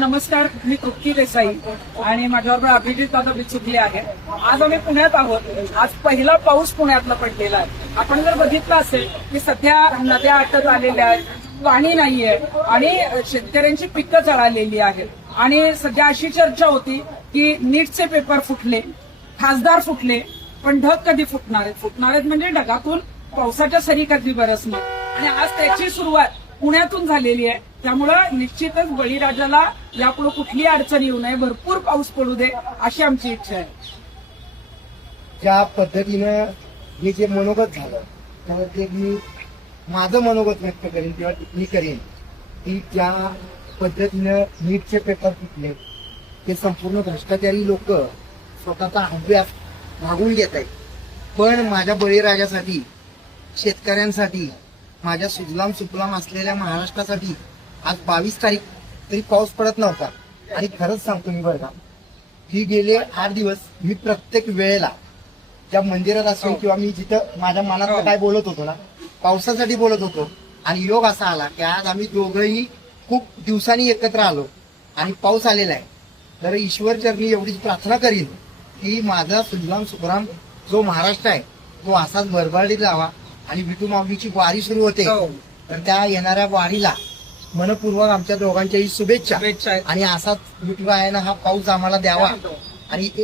नमस्कार, मी तृप्ती देसाई आणि माझ्याबरोबर अभिजित दादा बिचुकले आहे. आज आम्ही पुण्यात आहोत. आज पहिला पाऊस पुण्यातला पडलेला आहे. आपण जर बघितलं असेल की सध्या नद्या आटत आलेल्या आहेत, पाणी नाहीये आणि शेतकऱ्यांची पिकं जळालेली आहेत. आणि सध्या अशी चर्चा होती की नीटचे पेपर फुटले, खासदार फुटले, पण ढग कधी फुटणार आहेत म्हणजे ढगातून पावसाच्या सरी कधी बरसणार. आणि आज त्याची सुरुवात पुण्यातून झालेली आहे. त्यामुळं निश्चितच बळीराजाला यापुढे कुठली अडचण येऊ नये, भरपूर पाऊस पडू दे अशी आमची इच्छा आहे. ज्या पद्धतीनं हे जे मनोगत झालं तर ते मी माझं मनोगत व्यक्त करेन किंवा मी करेन की ज्या पद्धतीनं नीटचे पेपर फुटले ते संपूर्ण भ्रष्टाचारी लोक स्वतःचा अभ्यास मागून घेत आहेत. पण माझ्या बळीराजासाठी, शेतकऱ्यांसाठी, माझ्या सुजलाम सुफलाम असलेल्या महाराष्ट्रासाठी आज 22 तारीख तरी पाऊस पडत नव्हता. आणि खरंच सांगतो मी बरं का, ही गेले 8 दिवस मी प्रत्येक वेळेला त्या मंदिरात असेल किंवा मी जिथं माझ्या मनात काय बोलत होतो ना, पावसासाठी बोलत होतो. आणि योग असा आला की आज आम्ही दोघंही खूप दिवसांनी एकत्र आलो आणि पाऊस आलेला आहे. तर ईश्वर चरणी एवढीच प्रार्थना करीन की माझा सुजलाम सुफलाम जो महाराष्ट्र आहे तो असाच भरभराटीत राहावा. आणि विठू माऊलीची वारी सुरू होते, तर त्या येणाऱ्या वारीला मनपूर्वक आमच्या दोघांच्याही शुभेच्छा. आणि असाच विठुरायानं हा पाऊस आम्हाला द्यावा. आणि